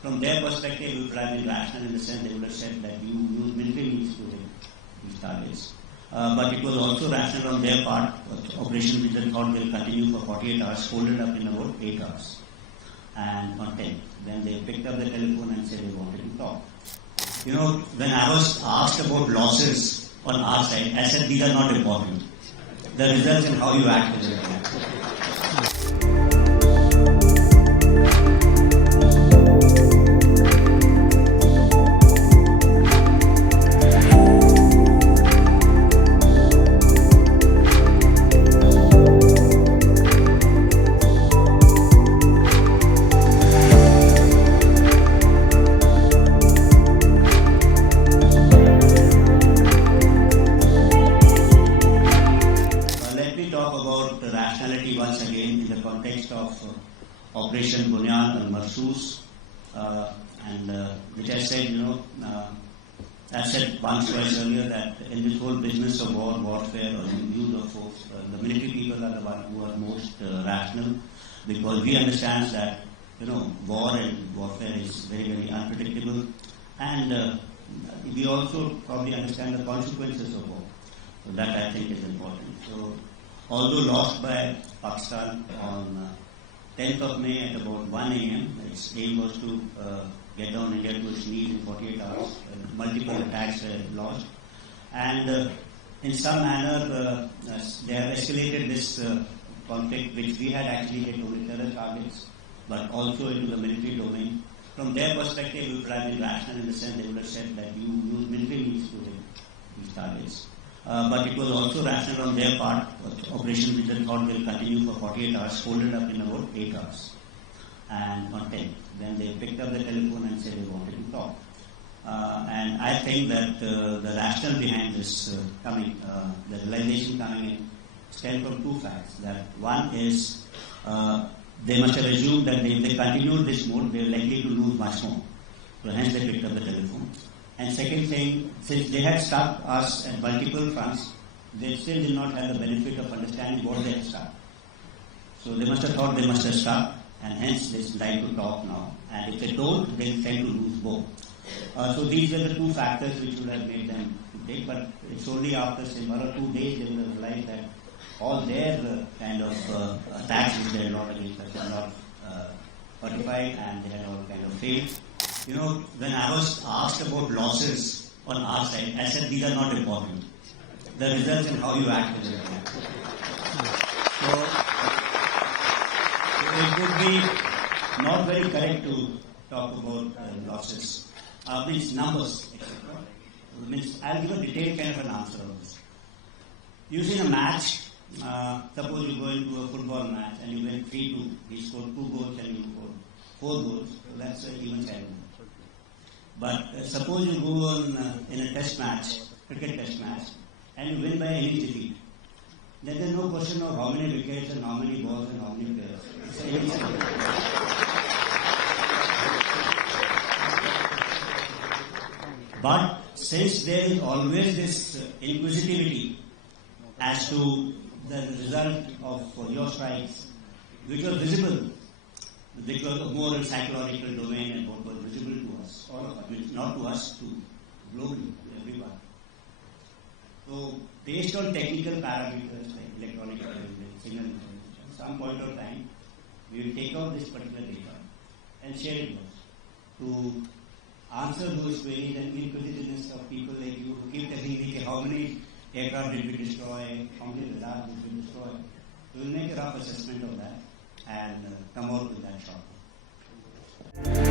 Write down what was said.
From their perspective, it would have been rational in the sense they would have said that you use military means to hit these targets. But it was also rational on their part. Operation Bunyan thought will continue for 48 hours, folded up in about 8 hours. And on 10, then they picked up the telephone and said they wanted to talk. You know, when I was asked about losses on our side, I said these are not important. The results and how you act is important. Once again, in the context of Operation Bunyan, al-Marsoos, which I said, I said once, twice earlier that in this whole business of war, warfare, or use of force, the military people are the ones who are most rational, because we understand that war and warfare is very, very unpredictable, and we also probably understand the consequences of war. So that I think is important. So, although lost by Pakistan on 10th of May at about 1 a.m., its aim was to get down India to its knees in 48 hours. Multiple attacks were launched. And in some manner, they have escalated this conflict, which we had actually hit only terror targets, but also into the military domain. From their perspective, it would have been rational in the sense they would have said that you use military means to hit these targets. But it was also rational on their part. Operation Bunyan thought will continue for 48 hours, folded up in about 8 hours. And on 10, then they picked up the telephone and said they wanted to talk. And I think that the rationale behind this the realization coming in, stems from two facts. That one is they must have assumed that if they continued this mode, they were likely to lose much more. So hence they picked up the telephone. And second thing, since they had struck us at multiple fronts, they still did not have the benefit of understanding what they had struck. So they must have thought they must have struck, and hence they like to talk now. And if they don't, they tend to lose both. So these are the two factors which would have made them to take, but it's only after say 1 or 2 days they would have realized that all their kind of attacks which they had not against us were not fortified, and they had all kind of failed. When I was asked about losses on our side, I said these are not important. The results and how you act is important. So it would be not very correct to talk about losses. Means numbers, etc. Means I'll give a detailed kind of an answer on this. Using a match, suppose you go into a football match and you win 3-2, he scored 2 goals and you scored 4 goals, so that's an even side. But suppose you go on in a test match, cricket test match, and you win by any defeat. Then there's no question of how many wickets and how many balls and how many players. It's any But since there is always this inquisitivity as to the result of your strikes, which was visible, which was a moral psychological domain and what was visible to us, all of us, not to us, to globally, to everyone. So, based on technical parameters like electronic intelligence, signal intelligence, at some point of time, we will take out this particular data and share it with us to answer those queries and inquisitiveness of people like you who keep telling me how many aircraft did we destroy, how many radars did we destroy. We will make a rough assessment of that and come out with that shortly.